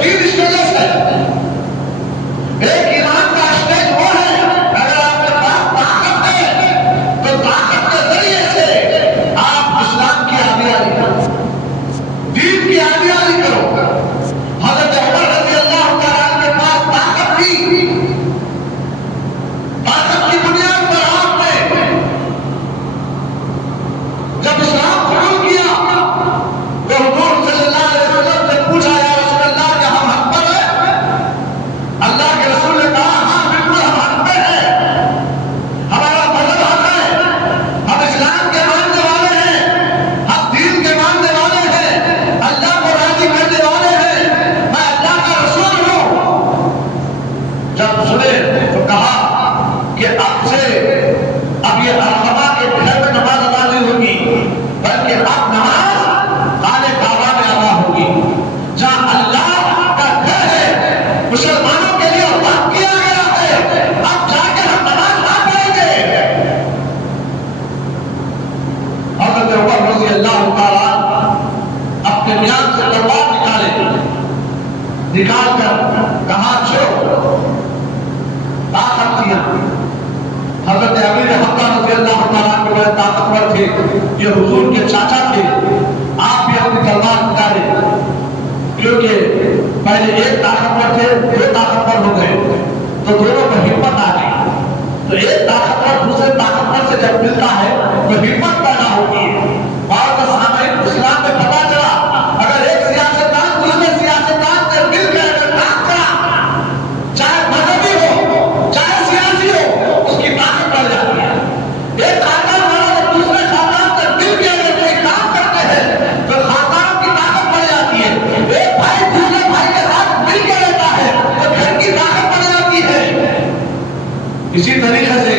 तीन स्टेजेस है। एक ईमान का स्टेज वो है, अगर आपके पास ताकत है तो ताकत के जरिए से आप इस्लाम की आबियारी करो, दीन की आबियारी करो। हजरत उमर रज़ी अल्लाह तआला के पास ताकत थी, ताकत की बुनियाद पर आपने जब इस्लाम कबूल किया तो हुजूर सल्लल्लाहु अलैहि वसल्लम से पूछा, या रसूल अल्लाह, क्या हम हक पर हैं? अल्लाह के रसूल ने कहा, हाँ बिल्कुल हम हक पर हैं, हमारा मजहब हक है, हम इस्लाम के मानने वाले हैं, हम दीन के मानने वाले हैं, अल्लाह को राजी करने वाले हैं, मैं अल्लाह का रसूल हूँ। जब सुने तो कहा कि अब से अब ये अरफा के घर में नमाज अदा नहीं होगी, बल्कि अब नमाज खाने काबा में अदा होगी, जहाँ अल्लाह का घर है, मुसलमानों के लिए वक्त किया गया है, अब जाकर हम नमाज ना पढ़ेंगे। हज़रत उमर रज़ी अल्लाह तआला अपने म्यान से तलवार निकाल कर कहा, छोड़ ताकत दिया। हज़रत अमीर हम्जा रज़ी अल्लाह तआला के बड़े ताकतवर थे, ये हुजूर के चाचा थे। आप भी अपनी तलवार निकाले, क्योंकि पहले एक ताकतवर थे, दो ताकतवर हो गए, तो दोनों को हिम्मत आ गई। तो एक ताकतवर दूसरे ताकतवर से जब मिलता है तो हिम्मत पैदा होती है। और तो सामने इस्लाम में पता चला, अगर एक सियासतदान दूसरे सियासतदान से मिलकर अगर काम करा, चाहे मजहबी हो चाहे सियासी हो, उसकी ताकत बढ़ जाती है। एक खानदान वाला और दूसरे खानदान से मिलकर अगर कोई काम करते हैं तो खानदान की ताकत बढ़ जाती है। एक भाई दूसरे भाई के साथ मिलकर रहता है तो घर की ताकत बढ़ जाती है। इसी तरीके से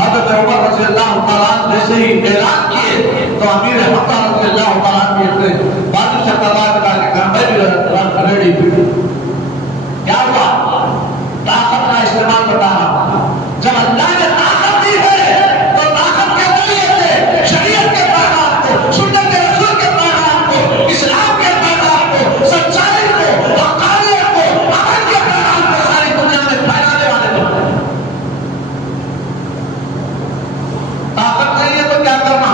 हज़रत उमर रज़ी अल्लाह तआला जैसे ही ऐलान किए तो अमीर हम्जा रज़ी अल्लाह तआला के बाजू से तलवार निकाल के कहा, मैं भी रेडी। क्या हुआ? ताकत का इस्तेमाल बता रहा। जब अल्लाह ने ताकत दी है तो ताकत के जरिए से शरीयत के पैगाम को, सुन्नत के रसूल के पैगाम को, इस्लाम के पैगाम को, सच्चाई को, हक़ानियत को, अमल के पैगाम को सारी दुनिया में फैलाने वाले लोग। ताकत नहीं है तो क्या करना?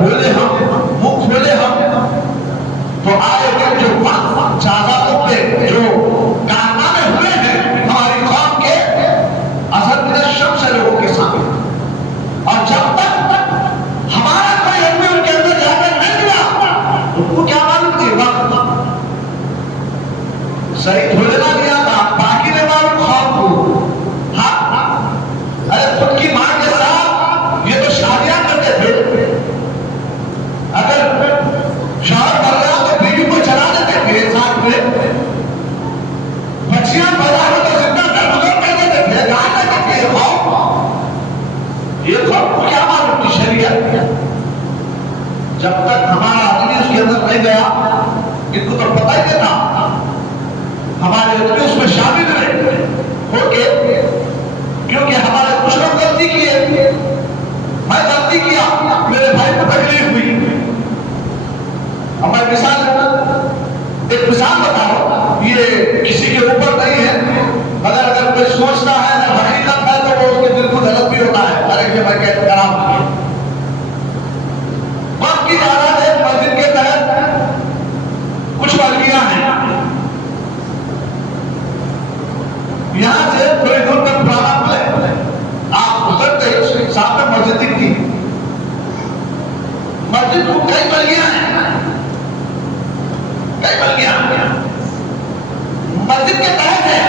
बोले हम, मुख खोले हम, तो आए दिन जो चादरों पे जो कारनामे हुए हैं हमारी कौम के, असर में शख्स लोगों के सामने, और जब तक हमारा कोई आदमी उनके अंदर जाकर नहीं दिया, उनको क्या मालूम थी वक्त सही थोड़े ना दिया था, बाकी ने मालूम कौम को। हाँ, अरे खुद की मां के साथ ये तो शादियां करते थे, अगर शौहर मर गया तो बीवी को जला देते थे साथ में, बच्चियां पैदा हो तो जितना दर्द कर देते थे, गाय देते थे। ये कौम को क्या मालूम थी शरीयत? जब तक हमारा आदमी उसके अंदर नहीं गया, इनको तो पता ही नहीं था, हमारे आदमी उसमें शामिल हुए होके, क्योंकि हमारे कुछ लोग गलती किए, मैं गलती किया, मेरे भाई को तकलीफ हुई। अब मैं एक मिसाल बता रहा हूं, ये किसी के ऊपर नहीं है, अगर कोई सोचता है ना हकीकत है तो वो उसके दिल को गलत भी होता है। अरे ये मैं कहता खराब वक्त की जायदाद है, मस्जिद के तहत कुछ वर्गियां हैं, यहां से थोड़ी दूर तक पुराना पुल है, आप उतरते ही उसके सामने मस्जिद दिखती है। मस्जिद को कई बल्लियां हैं, कई बल्लियां मस्जिद के तहत है,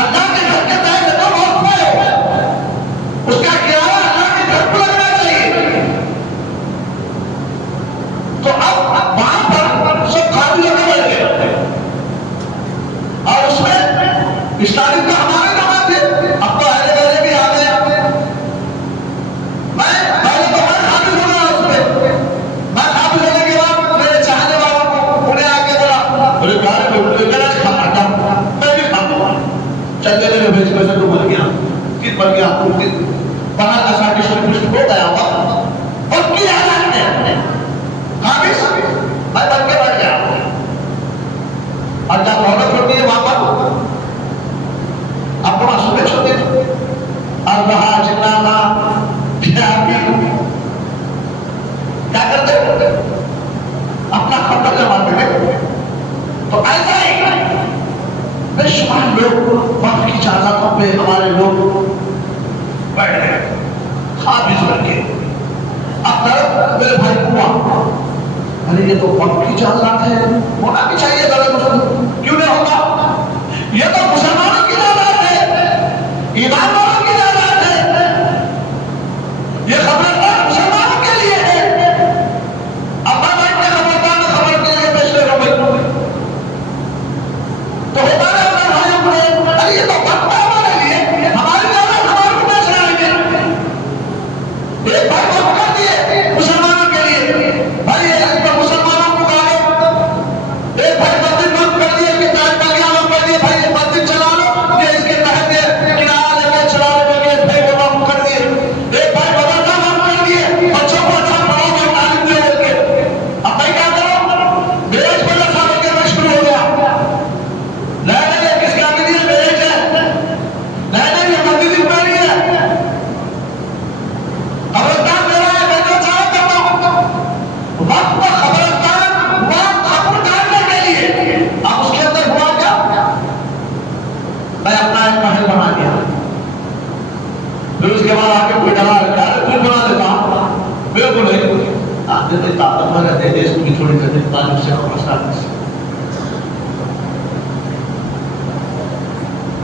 अल्लाह के घर के तहत है, तो बहुत बड़े उसका किराया अल्लाह के घर को लगना चाहिए। तो अब वहां पर सब खाली जगह बढ़ गए, और उसमें इस्लामी का हमारे जमात थे, अब तो अहले गले भी आ गए। मैं पहले तो मैं हाफिज हो गया उसमें, मैं हाफिज होने के बाद मेरे चाहने वालों को उन्हें आके बोला, बोले गाने में मैं भी खाऊंगा, चल मेरे भेज पैसे तो बन गया, किस बन गया, बना का साढ़े कुछ हो गया होगा, और की हालत में हाफिज मैं बन के बैठ गया। और जब मोहब्बत होती है वहां पर अपना सुने छोटे और रहा चिल्लाना क्या करते, अपना खबर जमाते थे। तो ऐसा ही बेशुमार लोग वक्त की चादरों पे हमारे लोग बैठ गए हाफिज करके। अब तरफ मेरे भाई हुआ, अरे ये तो वक्त की चादर है, होना भी चाहिए, क्यों नहीं होगा? ये तो मुसलमानों की जायदाद है, ईमान वालों की जायदाद है, ये खबरदार मुसलमानों के लिए है। अब मैं बैठ के खबरदार खबर के लिए पेश ले रहा हूं, तो हमारे अपने भाइयों को, अरे ये तो वक्त है हमारे लिए, हमारी जायदाद हमारे को पेश लाएंगे। एक भाई वक्त कर दिए मुसलमानों के लिए, भाई मुसलमानों को गाले, एक भाई मस्जिद बंद कर दिए कि कर दिए, भाई मस्जिद चला लो, ये इसके तहत किराया लेके चला लो, भाई वो बंद कर दिए। एक भाई मदरसा बंद कर दिए, बच्चों को अच्छा पढ़ाओगे, तालीम दे करके। अब मैं क्या करूं, मेरे मदरसा लेके मैं शुरू हो गया, नहीं किसका भी नहीं मेरे है, नहीं ये मस्जिद में नहीं है, खबरदार मेरा है, मैं जो चाहे करता हूं। वक्त पर खबरदार हुआ खबर डालने के लिए, अब उसके अंदर हुआ क्या, मैं अपना एक महल बना दिया, फिर उसके बाद आके कोई डरा रखा है, फिर बना देता हूं, बिल्कुल नहीं आते थे ताकतवर रहते थे, इसकी थोड़ी देर तालीम से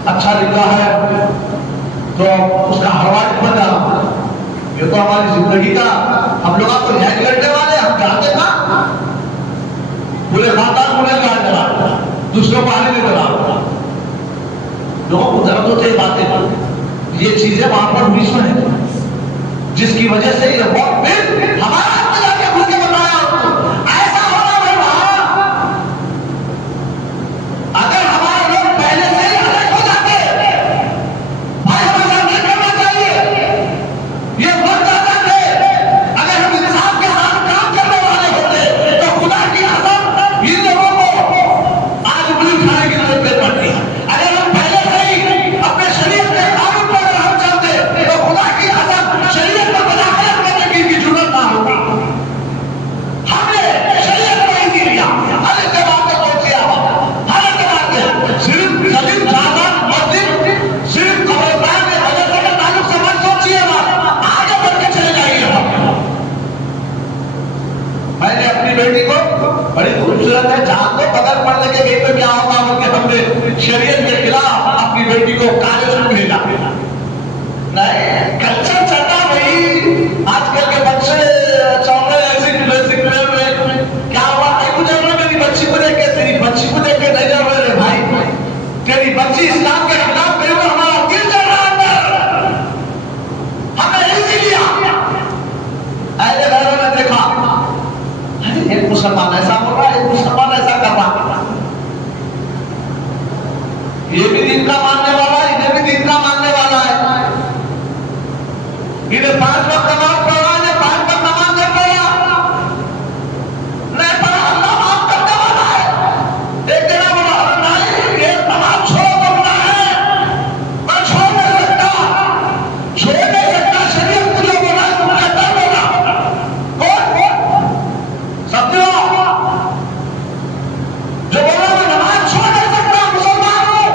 अच्छा लिखा है तो उसका हवाई बन जाना, ये तो हमारी जिंदगी का, हम लोग आपको न्याय करने वाले, हम जानते था पूरे खानदान को नहीं गाड़ देना, दूसरों को आने नहीं देना, लोगों को दर्द होते बातें, ये चीजें वहां पर हुई है, जिसकी वजह से ये बहुत फिर हमारा खुल के बताया ऐसा होना भाई वहां, अगर हमारे लोग पहले से ही अलग हो जाते, भाई हमें नहीं करना चाहिए, ये मर जाता थे, अगर हम इंसाफ के साथ काम करने वाले होते तो खुदा की कसम इन लोगों को आज उंगली उठाने की जरूरत पड़ती है। अगर हम पहले से ही अपने शरीर के कानून पर हम चलते तो खुदा की कसम शरीयत को बजा करने की जरूरत ना होती। मैंने अपनी बेटी को बड़ी खूबसूरत है, जहां तो बदल पढ़ने के गई तो क्या होगा बोल हमने शरीयत के खिलाफ अपनी बेटी को कॉलेज में भेजा। नहीं, कल्चर चलता भाई। आजकल के बच्चे चौड़े ऐसी में क्या हुआ, मुझे मेरी बच्ची को देख के, तेरी बच्ची को देख के नहीं जा रहे भाई, तेरी बच्ची इस्लाम के खिलाफ गई, हमारा दिल चल रहा है, हमने इसी लिया। ऐसे घरों में देखा एक मुसलमान ऐसा बोल रहा है, एक मुसलमान ऐसा कर रहा है, ये भी दिन का मानने वाला है, इन्हें भी दिन का मानने वाला है, इन्हें 5 वक्त नमाज पढ़ा, इन्हें 5 वक्त नमाज नहीं पढ़ा, नहीं पढ़ा, अल्लाह माफ करने वाला है। एक जना बोला नहीं ये नमाज छोड़ दो गुनाह है, मैं छोड़ नहीं सकता, शरीयत को जो बोला है तुमने कर बोला। कौन समझो जो बोला मैं नमाज छोड़ नहीं सकता, मुसलमान हूं,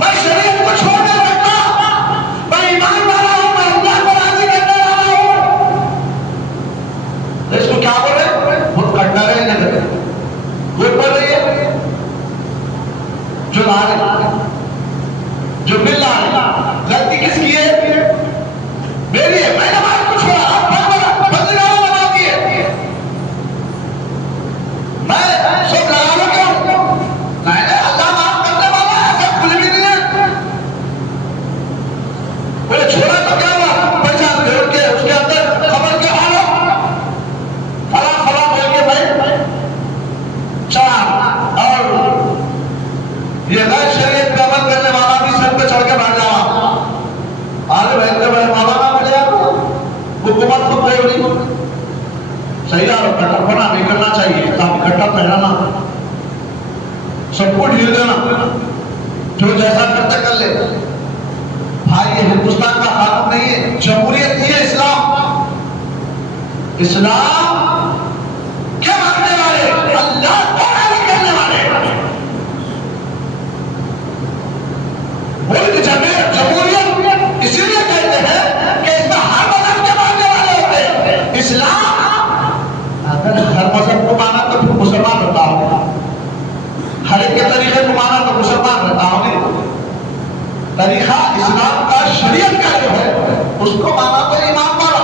मैं शरीयत को छोड़ नहीं सकता, मैं ईमान वाला हूं, मैं अल्लाह को राजी करने वाला हूं, इसको क्या बोल रहे हैं, बहुत कट्टर है नगर कोई बोल रही है जो ला रहे, जो बिल ला रहे, गलती किसकी है, मेरी है, मैंने नमाज को छोड़ा, आप बदलाव बना दिए, मैं सब लगा लो क्यों, मैंने अल्लाह माफ करने वाला है, सब कुछ भी नहीं है, बोले छोड़ा तो क्या हुआ, पहचान गए के उसके अंदर खबर क्या हाल हो, फला फला बोल के भाई चढ़ा, और ये गैर शरीयत पे अमल करने वाला भी सर पे चढ़ के बैठ जावा, आगे बैठ के बैठ मौलाना मिल जाए, हुकूमत खुद गई नहीं, सही है, कट्टरपना नहीं करना चाहिए, कट्टर पहनाना, सबको ढील देना, जो जैसा करता कर ले भाई, ये हिंदुस्तान का कानून नहीं है, जमहूरियत नहीं है इस्लाम। इस्लाम क्या मानने वाले, अल्लाह को राजी करने वाले, मुल्क जमहूरियत इसीलिए कहते हैं कि इसमें हर मजहब के मानने वाले होते हैं। इस्लाम अगर हर मजहब को माना तो फिर मुसलमान रहता होगा, हर एक के तरीके को माना तो मुसलमान रहता होगा, तरीका इस्लाम का शरीयत का जो है उसको माना तो ईमान वाला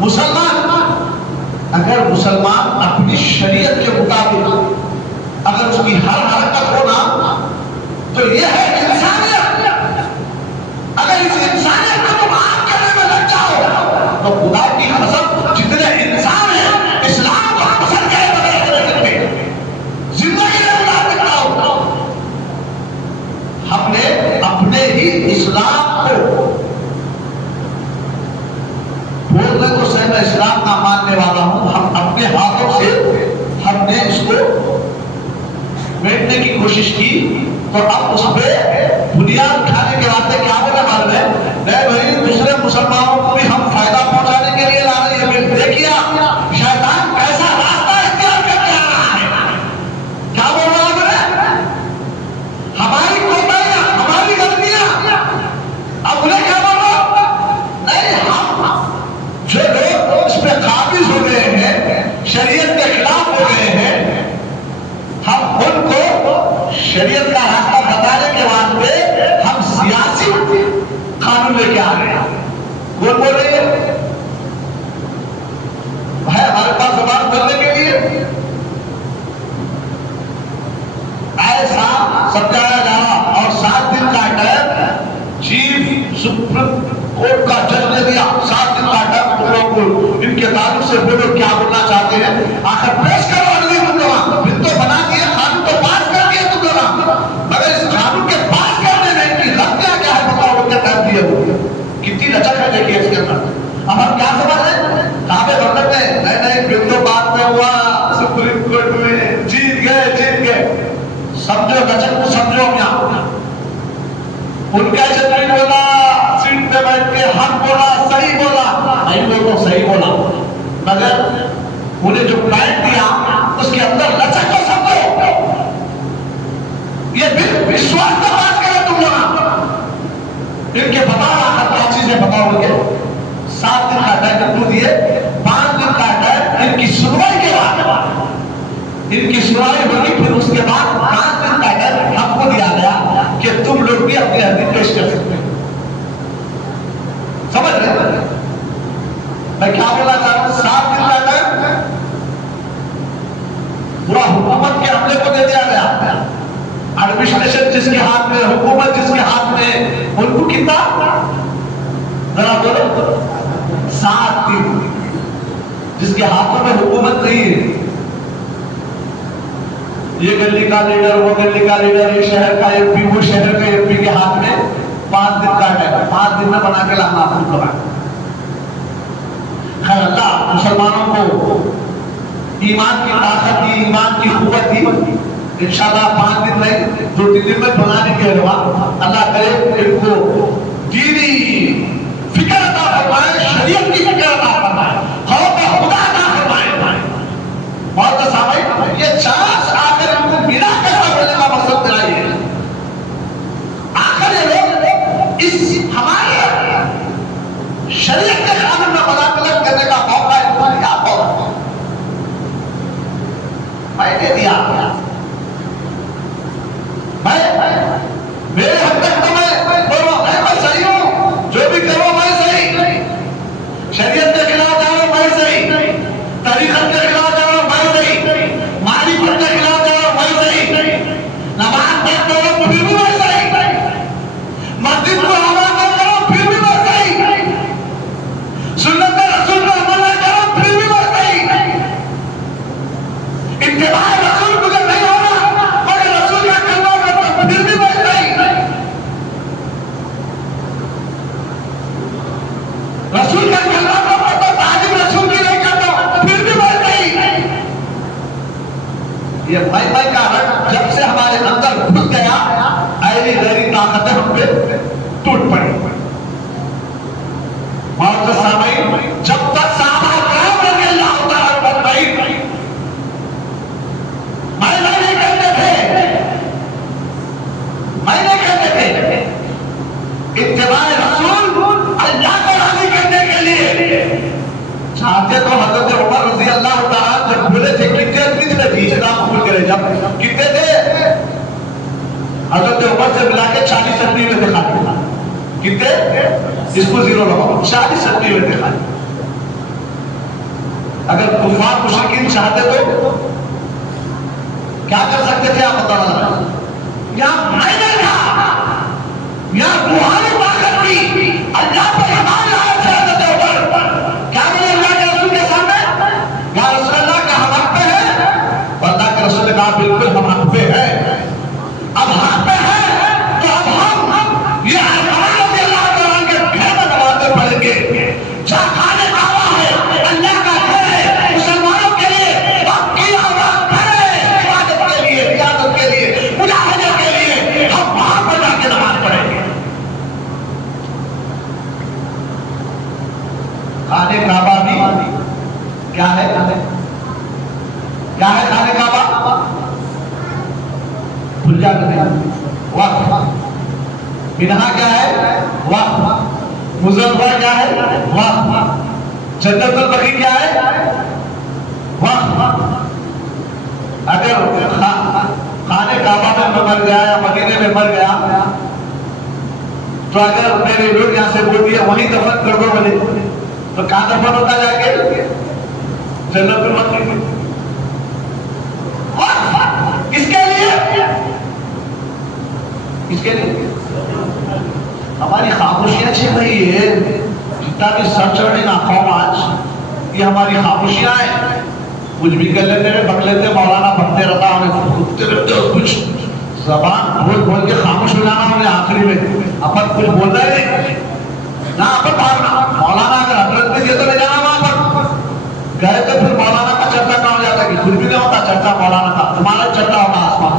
मुसलमान। अगर मुसलमान अपनी शरीयत के मुताबिक अगर उसकी हर हरकत हो ना तो यह है इंसानियत। अगर इस इंसानियत को तुम आम करने में लग जाओ तो खुदा की कसम जितने इंसान हैं इस्लाम को पसंद करे बगैर नहीं सकते, जिंदगी में मुताबिक आओ। हमने अपने ही इस्लाम को बोलने को सही मैं इस्लाम का मानने वाला हूं, हम अपने हाथों से हमने इसको बैठने की कोशिश की, तो अब उस पर बुनियाद उठाने के वास्ते क्या बोला मालूम है, नहीं भाई दूसरे मुसलमानों को भी हम फायदा पहुंचाने के लिए ला रहे हैं। देखिए शैतान कैसा रास्ता इख्तियार करके आ रहा है, क्या बोल रहा है, हमारी कोताहियां, हमारी गलतियां, अब उन्हें क्या बोल रहा, नहीं हम जो लोग उस पर काबिज हो गए हैं, शरीयत के खिलाफ हो गए हैं, हम उनको शरीयत का रास्ता बताने के वास्ते हम सियासी कानून लेके आ रहे हैं। कौन बोल रही है भाई हमारे पास जबान बोलने के लिए, ऐसा समझाया जा रहा, और 7 दिन का टाइम चीफ सुप्रीम कोर्ट का जज ने दिया, 7 दिन का टाइम तुम लोग को इनके ताल्लुक से बोलो क्या बोलना चाहते हैं, आखिर पेश करो अगली तुम लोग, फिर तो बना दिया कानून, तो पास कर दिया तुम लोग, मगर इस कानून के पास करने में इनकी गलतियां क्या है बताओ, उनके टाइम दिए हो कितनी लचक है देखिए इसके अंदर। अब हम क्या समझ रहे हैं, काबे बर्तन में नहीं बिल तो बाद में हुआ, सुप्रीम कोर्ट में जीत गए, समझो लचक को समझो, क्या उनका जज बोला, सीट पे बैठ के हम बोला, सही बोला, नहीं बोलो सही बोला, मगर उन्हें जो पॉइंट दिया उसके अंदर लचक को समझो, ये विश्वास का बात करो तुम लोग, इनके बता रहा क्या चीजें बताओगे, 7 दिन का टाइम दिए, 5 दिन का टाइम इनकी शुरुआत सुनाई होगी। फिर उसके बाद 5 दिन पहले हमको दिया गया कि तुम लोग भी अपनी अर्जी पेश कर सकते हो। समझ रहे मैं क्या बोला चाह रहा हूं? 7 दिन पहले पूरा हुकूमत के हमले को दे दिया गया। एडमिनिस्ट्रेशन जिसके हाथ में, हुकूमत जिसके हाथ में, उनको कितना जरा बोलो 7 दिन। जिसके हाथों में हुकूमत नहीं है, ये गली का लीडर, वो गली का लीडर, ये शहर का एमपी, वो शहर के एमपी के हाथ में 5 दिन का है। 5 दिन में बना के लाना आपको। खैर अल्लाह मुसलमानों को ईमान की ताकत दी, ईमान की कुव्वत दी। इंशाल्लाह 5 दिन नहीं 2-3 दिन में बनाने के अलावा अल्लाह करे इनको दीनी फिक्र अता फरमाए, शरीयत की फिक्र अता फरमाए, खौफ खुदा अता फरमाए। बहुत साहब ये 4 आकर इनको बिना कैसा बोलने का मकसद दिलाइए। आखिर ये लोग इस हमारे शरीयत के कानून में मुदाखलत करने का मौका इनको दिया। मैंने दिया, मेरे हद तक तो मैं सही हूं, जो भी करो मैं सही, शरीयत के खिलाफ जा रहा हूं मैं सही, तरीकत के खिलाफ जा रहा हूं मैं सही, मारिफत के खिलाफ जा रहा हूं मैं सही, नमाज पढ़ते हो फिर भी मैं सही, मस्जिद को आवाज न करो फिर भी मैं सही, सुन्नत रसूल को अमल न करो फिर भी मैं सही, इत्तिबा रसूल मुझे नहीं होना मगर रसूल का करना करता फिर भी मैं सही, रसूल का करना करता ताजीब रसूल की नहीं करता फिर भी मैं सही। ये मैं का रट जब से हमारे अंदर घुस गया, ऐसी गहरी ताकतें हम पे टूट पड़ी। जब तक साहबा कराम रज़ियल्लाहु तआला अन्हुम नहीं, मैंने कहते थे इत्तिबाए रसूल अल्लाह को राजी करने के लिए चाहते तो हजरत उमर रज़ियल्लाहु तआला जब बोले थे कितने आदमी थे इस्लाम कबूल करे, जब कितने थे हजरत उमर से मिला के 40 आदमी में देखा कितने, इसको 0 लगाओ, 40 आदमी में देखा। अगर कुफार मुशरिकीन चाहते तो क्या कर सकते थे आप बताना। यहां मैंने कहा यहां बुहारी ताकत थी, अल्लाह पर ईमान लाए थे हजरत उमर। क्या बोले अल्लाह के रसूल के सामने, या रसूल अल्लाह का हम हक पे है, अल्लाह के रसूल ने कहा बिल्कुल हम हक पे है। अब हक पे है तो अब हम ये अल्लाह के घर में नमाज़ें पढ़ेंगे, जहां खाने काबा है, अल्लाह का घर है, मुसलमानों के लिए वक्त की आवाज है, इबादत के लिए, रियादत के लिए, मुजाहिदे के लिए हम वहां पर जाके नमाज पढ़ेंगे। खाने काबा भी क्या है, क्या है खाने काबा? भूल जाते नहीं, वक्त। मिन्हा क्या है? वक्त। मुज़ल्लफ़ा क्या है? वक्त। जन्नतुल बकी क्या है? वक्त। अगर खाने काबा में मैं मर गया या मदीने में मर गया तो अगर मेरे लोग यहां से बोल दिया वहीं दफन कर दो बोले, तो कहां दफन होता जाके? जन्नतुल बकी में। किसके लिए? किसके लिए? हमारी खामोशियां छिप रही है, जितना भी सर चढ़ रही ना कौम आज, ये हमारी खामोशियां हैं। कुछ भी कर लेते हैं, बक लेते, मौलाना बनते रहता, हमें घूमते रहते और कुछ जबान बोल बोल के खामोश हो जाना उन्हें आखिरी में, अपन कुछ बोलना ही नहीं ना, अपन भागना। मौलाना अगर हजरत में दिए तो ले जाना वहां पर, गए तो फिर मौलाना का चर्चा कहा हो जाता कि कुछ भी नहीं होता चर्चा मौलाना का, तुम्हारा चर्चा होगा आसमान।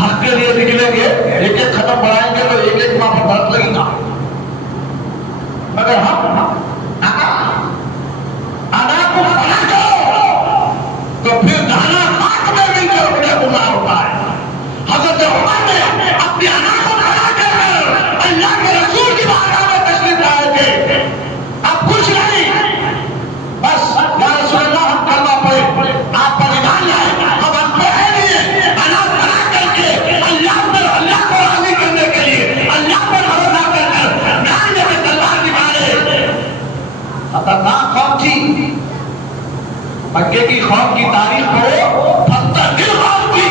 हक के लिए निकलेंगे, एक एक खत्म बढ़ाएंगे तो एक एक वहां पर दर्द लगेगा। मगर हम अना को फला करो तो फिर गाना हाथ में मिलकर उन्हें गुजार होता है। हजरत उमर ने अपनी अना को फला कर अल्लाह के रसूल की बारगाह में तशरीफ लाए थे। अब कुछ नहीं, बस या रसूल अल्लाह हम कलमा पढ़े, आप पर ईमान लाए, हम मक्के की कौम की तारीफ करो, पत्थर दिल कौम थी,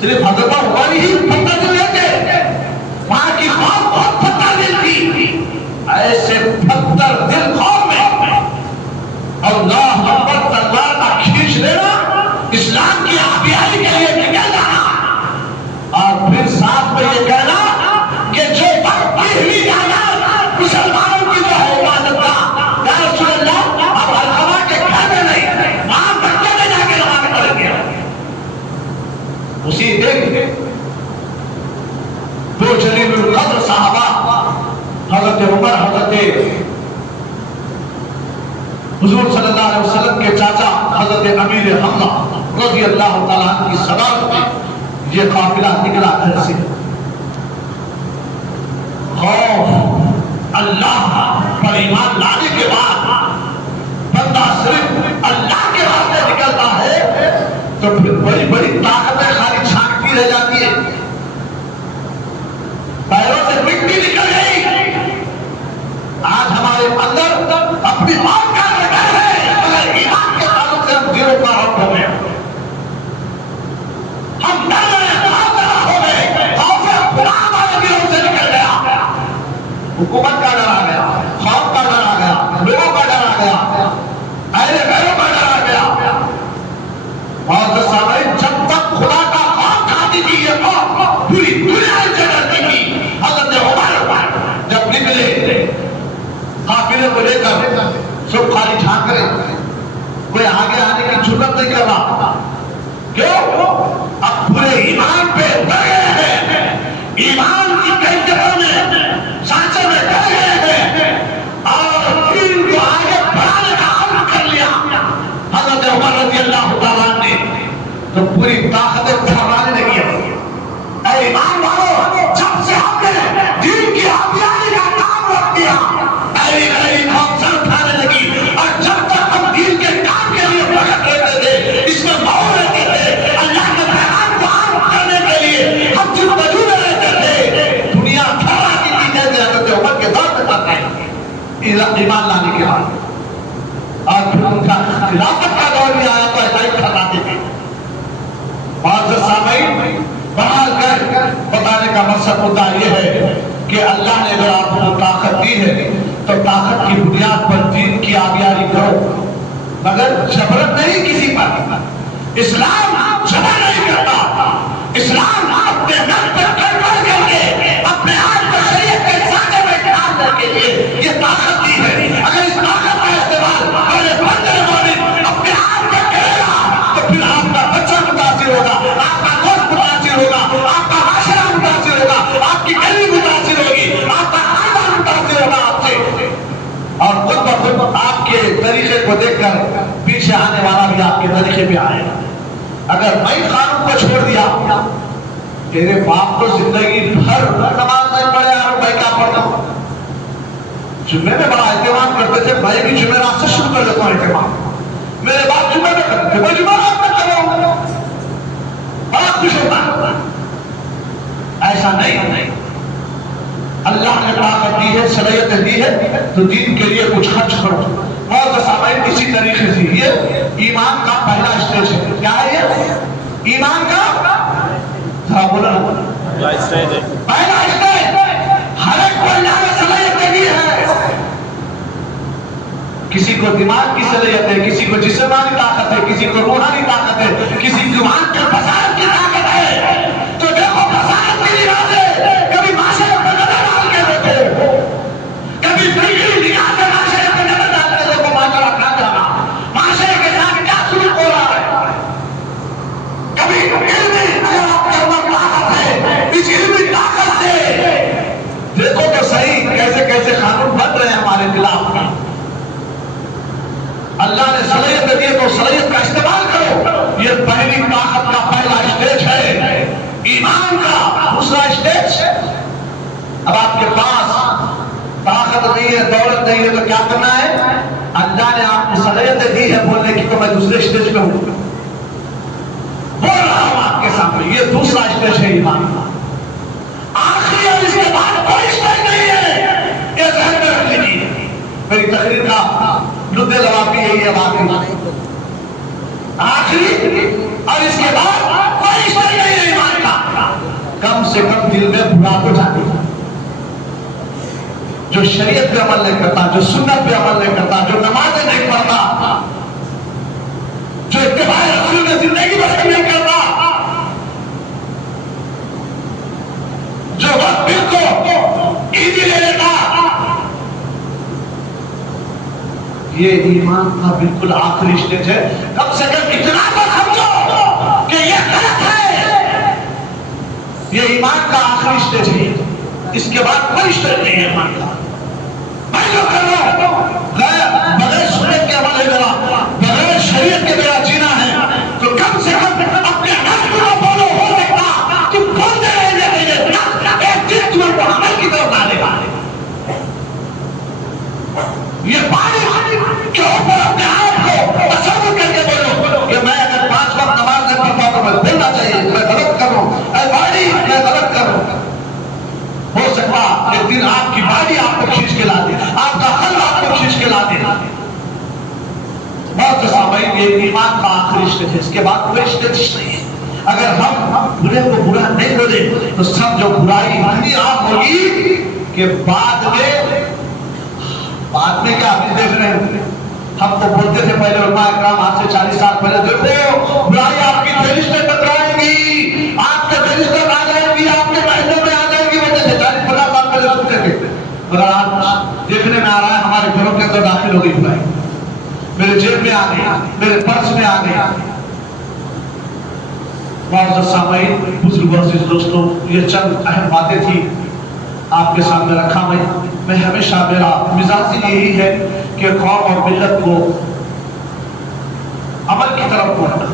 सिर्फ हजरत उमर ही पत्थर दिल थे, वहां की कौम बहुत पत्थर दिल थी। ऐसे पत्थर दिल कौम में अल्लाह अकबर तलवार का खींच लेना, इस्लाम की आबियाई के लिए निकल जाना, और फिर साथ में ये कहना कि जो पहली जाना मुसलमानों की जो है इबादत का, या रसूल अल्लाह आप अलखमा के घर में नहीं, वहां मक्के में जाके नमाज पढ़ेंगे। उसी दिन दो जलीलुल कद्र साहबा हजरत उमर, हजरत हुजूर सल्लल्लाहु अलैहि वसल्लम के चाचा हजरत अमीर हमजा रज़ी अल्लाह तआला की सदारत में ये काफिला निकला घर से। खौफ अल्लाह पर ईमान लाने के बाद बंदा सिर्फ अल्लाह के रास्ते निकलता है तो फिर बड़ी बड़ी ताकतें खाली झांकती रह जाती है, पैरों से मिट्टी निकल गई। आज हमारे अंदर अपनी मौत का डर है, मगर ईमान के ताल्लुक से हम जीरो का आउट हो गए, हम डर गए, हो गए, खौफ खुदा हमारे दिलों से निकल गया, हुकूमत का डर आ गया, खौफ का डर आ गया, लोगों का डर आ गया, अहले घरों का डर आ गया। और तो सामने जब तक खुदा का खौफ खाती थी ये कौम पूरी दुनिया से डरती थी। हजरत उमर जब निकले काफिले को लेकर सब खाली झांक रहे, कोई आगे आने की जुर्रत नहीं कर रहा। क्यों? अब पूरे ईमान पे डर गए हैं, ईमान की कई जगहों में सांचे में डर गए हैं और दीन को आगे बढ़ाने का अज़्म कर लिया हज़रत उमर रज़ी अल्लाह तआला ने, तो पूरी ताकतें थमाने लगी। ऐ ईमान वालों, जब से हमने दीन की आबियाई का काम रख दिया, ऐ कौम सर उठाने लगी, और जब तक हम दीन के काम के लिए भटक रहते थे, इसमें मौन रहते थे, अल्लाह के पैगाम को आम करने के लिए हम जिंदगी में रहते थे, दुनिया खड़ा की चीजें हज़रत उमर के दौर में करते हैं ईमान लाने के बाद। और फिर उनका खिलाफत का दौर भी आया तो ऐसा ही खटाते थे। और जो सामईन बहाल कर बताने का मकसद मुद्दा यह है कि अल्लाह ने अगर आपको ताकत दी है तो ताकत की बुनियाद पर दीन की आबियाई करो, मगर जबरन नहीं किसी पर। इस्लाम जबर नहीं करता, इस्लाम अपने मन पर कंट्रोल करके अपने आप को शरीयत के साथे में डालने के लिए ये ताकत दी है। अगर इस ताकत का इस्तेमाल अगर बंदे मोमिन अपने आप में करेगा तो फिर आपका बच्चा मुतासिर होगा, आपका दोस्त मुतासिर होगा, आपका माशरा मुतासिर होगा, आपकी गली मुतासिर होगी, आपका खानदान मुतासिर होगा आपसे, और खुद ब खुद आपके तरीके को देखकर पीछे आने वाला भी आपके तरीके पे आएगा। अगर मैं कानून को छोड़ दिया, तेरे बाप को जिंदगी भर नमाज नहीं पढ़े और मैं क्या पढ़ता हूं, जुम्मे में बड़ा एहतमाम करते थे, मैं भी जुमेरात से शुरू कर देता हूं एहतमाम, मेरे बाप जुम्मे में करते थे, मैं जुमेरात में कर रहा हूं, बड़ा खुश होता। ऐसा नहीं, अल्लाह ने ताकत दी है, सलाहियत दी है, तो दीन के लिए कुछ खर्च करो। और सामईन इसी तरीके से ये ईमान का पहला स्टेज है। क्या है ये? ईमान का बोला पहला स्टेज। हर एक को अल्लाह ने सलाहियत दी है, किसी को दिमाग की सलाहियत है, किसी को जिस्मानी ताकत है, किसी को रूहानी ताकत है, किसी जुबान के फसाद की ताकत है। तो देखो फसाद की निगाह से कभी माशरे पर नजर डाल के देखो, कभी बिल्कुल निगाह से माशरे पर नजर डाल के देखो, माशरा खा जाना, माशरे के साथ क्या सुलूक हो रहा है। कभी इल्मी अगर आपके अंदर ताकत है, इस इल्मी ताकत से देखो तो सही कैसे कैसे कानून बन रहे हैं हमारे खिलाफ। अल्लाह ने सलाहियत दी है तो सलाहियत का इस्तेमाल करो। ये पहली ताकत का पहला स्टेज है ईमान का। दूसरा स्टेज, अब आपके पास ताकत नहीं है, दौलत नहीं है, तो क्या करना है? अल्लाह ने आपको सलाहियत दी है बोलने की, तो मैं दूसरे स्टेज पे हूं, बोल रहा हूं आपके सामने। ये दूसरा स्टेज है ईमान का। आखिरी और इसके बाद कोई स्टेज नहीं है, ये ध्यान में रख लीजिए। मेरी तकरीर का मुद्दे लवाबी यही है। आखिरी और इसके बाद कोई ईश्वर नहीं है ईमान का। कम से कम दिल में बुरा तो जाने। जो शरीयत पे अमल नहीं करता, जो सुन्नत पे अमल नहीं करता, जो नमाजें नहीं पढ़ता, जो इत्तिबा रसूल में जिंदगी बसर नहीं करता, जो वक्त को इजी ले लेता, ये ईमान का बिल्कुल आखिरी स्टेज है। कम से कम इतना तो समझो कि ये गलत है। ये ईमान का आखिरी स्टेज है। इसके बाद कोई स्टेज नहीं है ईमान का। मैं जो कर रहा हूं बगैर सुन्नत के अमल है मेरा, बगैर शरीयत के मेरा जीना है, तो कम से कम अपने नफ्स को बोलो। हो सकता तुम बोलते रहेंगे, एक दिन तुम्हें अमल की तरफ डालेगा। ये पानी के ऊपर अपने आप को तसव्वुर करके बोलो कि मैं अगर 5 वक्त नमाज नहीं पढ़ता तो मैं बोलना चाहिए मैं गलत कर रहा हूं, बॉडी मैं गलत कर रहा हूं। हो सकता एक दिन आपकी बॉडी आपको खींच के ला दे, आपका कल्ब आपको खींच के ला दे। बहुत सामयिक ये ईमान का आखिरी स्टेज है। इसके बाद कोई स्टेज नहीं है। अगर हम बुरे को बुरा नहीं बोले तो सब जो बुराई इतनी आम होगी कि बाद में क्या अभी देख रहे हैं। हम तो बोलते थे पहले उलमा इकराम आज से 40 साल पहले, देखो बुराई आपकी फहरिस्त में टकराएंगी, आपके फहरिस्त में आ जाएंगी, आपके महलों में आ जाएंगी। बोलते थे 40-50 साल पहले सुनते थे। मगर आज देखने में आ रहा है हमारे घरों के अंदर दाखिल हो गई बुराई। मेरे जेब में आ गई, मेरे पर्स में आ गई। बहुत सामयिक बुजुर्ग दोस्तों, ये चंद अहम बातें थी आपके सामने रखा। मैं हमेशा मेरा मिजाज यही है कि कौम और मिल्लत को अमल की तरफ बढ़ना,